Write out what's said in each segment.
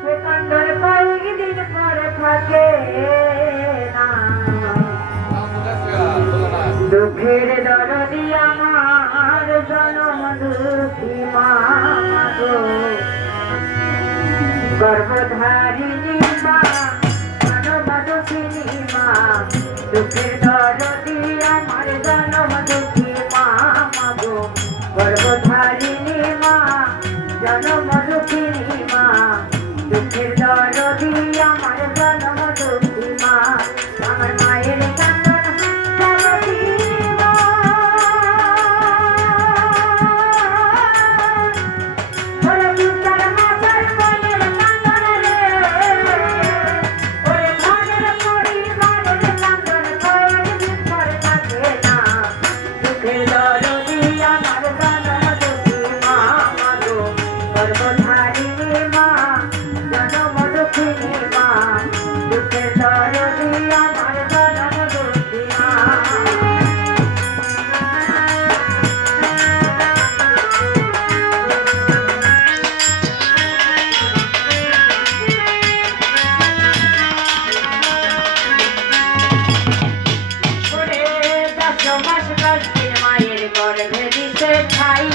সেকান্ডার কয়েকদিন পরে থাকে না দুঃখের দরদি আমার জনম দুঃখী মা গো গর্ভধারিণী মা জনম দুঃখিনী মা দুঃখের দরদি আমার জনম দুঃখী মা গো গর্ভধারিণী মা জনম দুঃখিনী মা দুঃখের দরদি আমার জনম দুঃখী মা আমার মায়ের কান্দন জগতী মা ওরে বিচার মাথার মনের কান্দন রে ওরে মনের পরিবারের কান্দন কয়েকদিন পরে থাকে না দুঃখের দরদি আমার জনম দুঃখী মা গো গর্ভধারিণী মা জনম দুঃখিনী মা দুঃখের দরদি আমার জনম দুঃখী মা ওরে 10 মাস 10 দিন মায়ের গর্ভে দিতে খাই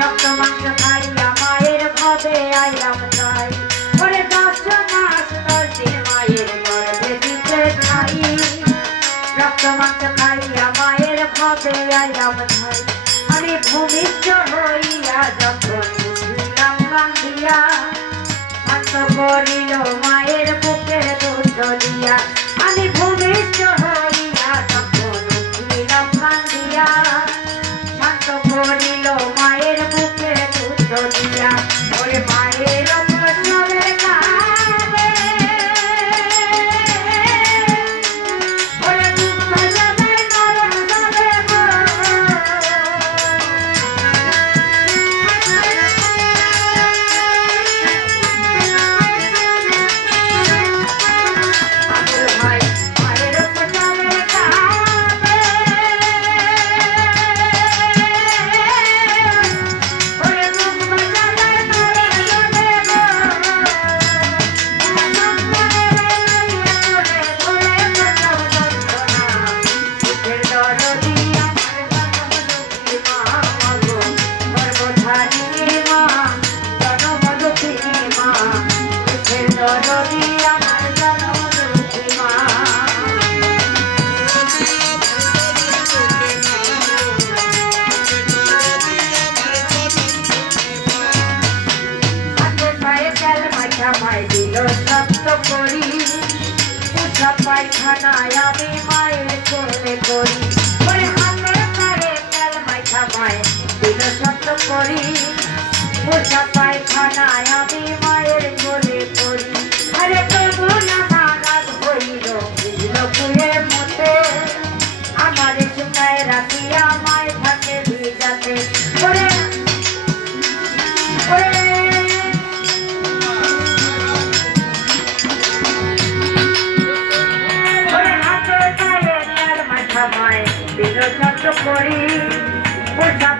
রক্ত মাংস খাইয়া মায়ের ভাবে আইলাম তাই ওরে 10 মাস 10 দিন মায়ের গর্ভে দিতে খাই রক্ত মাংস খাইয়া মায়ের ভাবে আইলাম তাই আমি ভূমিষ্ঠ হইয়া যখন উঠিলাম কান্দিয়া শান্ত করিল মায়ের বুকের দুধ দিয়া আমি ভূমিষ্ঠ হইয়া যখন উঠিলাম কান্দিয়া শান্ত করিল মায়ের বুকের দুধ দিয়া ওরে মায়ের প্রসবের কালে ওরে দুঃখ যাবে নরম যাবে গো আকুল হয় মায়ের প্রসবের কালে ওরে দুঃখ যাবে নরম যাবে গো দুঃখের দরদি আমার জনম দুঃখী মা গো গর্ভধারিণী মা জনম দুঃখিনী মা দুঃখের দরদি আমার জনম দুঃখী মা হাতে পায়ে তেল মাখা মায় দিল সত্য করি উৎসব পায়খানায় আমি মায়ের কোলে করি ওরে হাতে পায়ে তেল মাখা মায় দিল সত্য করি উৎসব পায়খানায় আমি মায়ের কোলে করি আরে তবু না নাগাদ হইল বুঝল কুয়ে মতে আমার শুকায় রাখিয়া মায় থাকে ভিজাতে ওরে ওরে ওরে হাতে পায়ে তেল মাখা মায় দিল সত্য করি উৎসব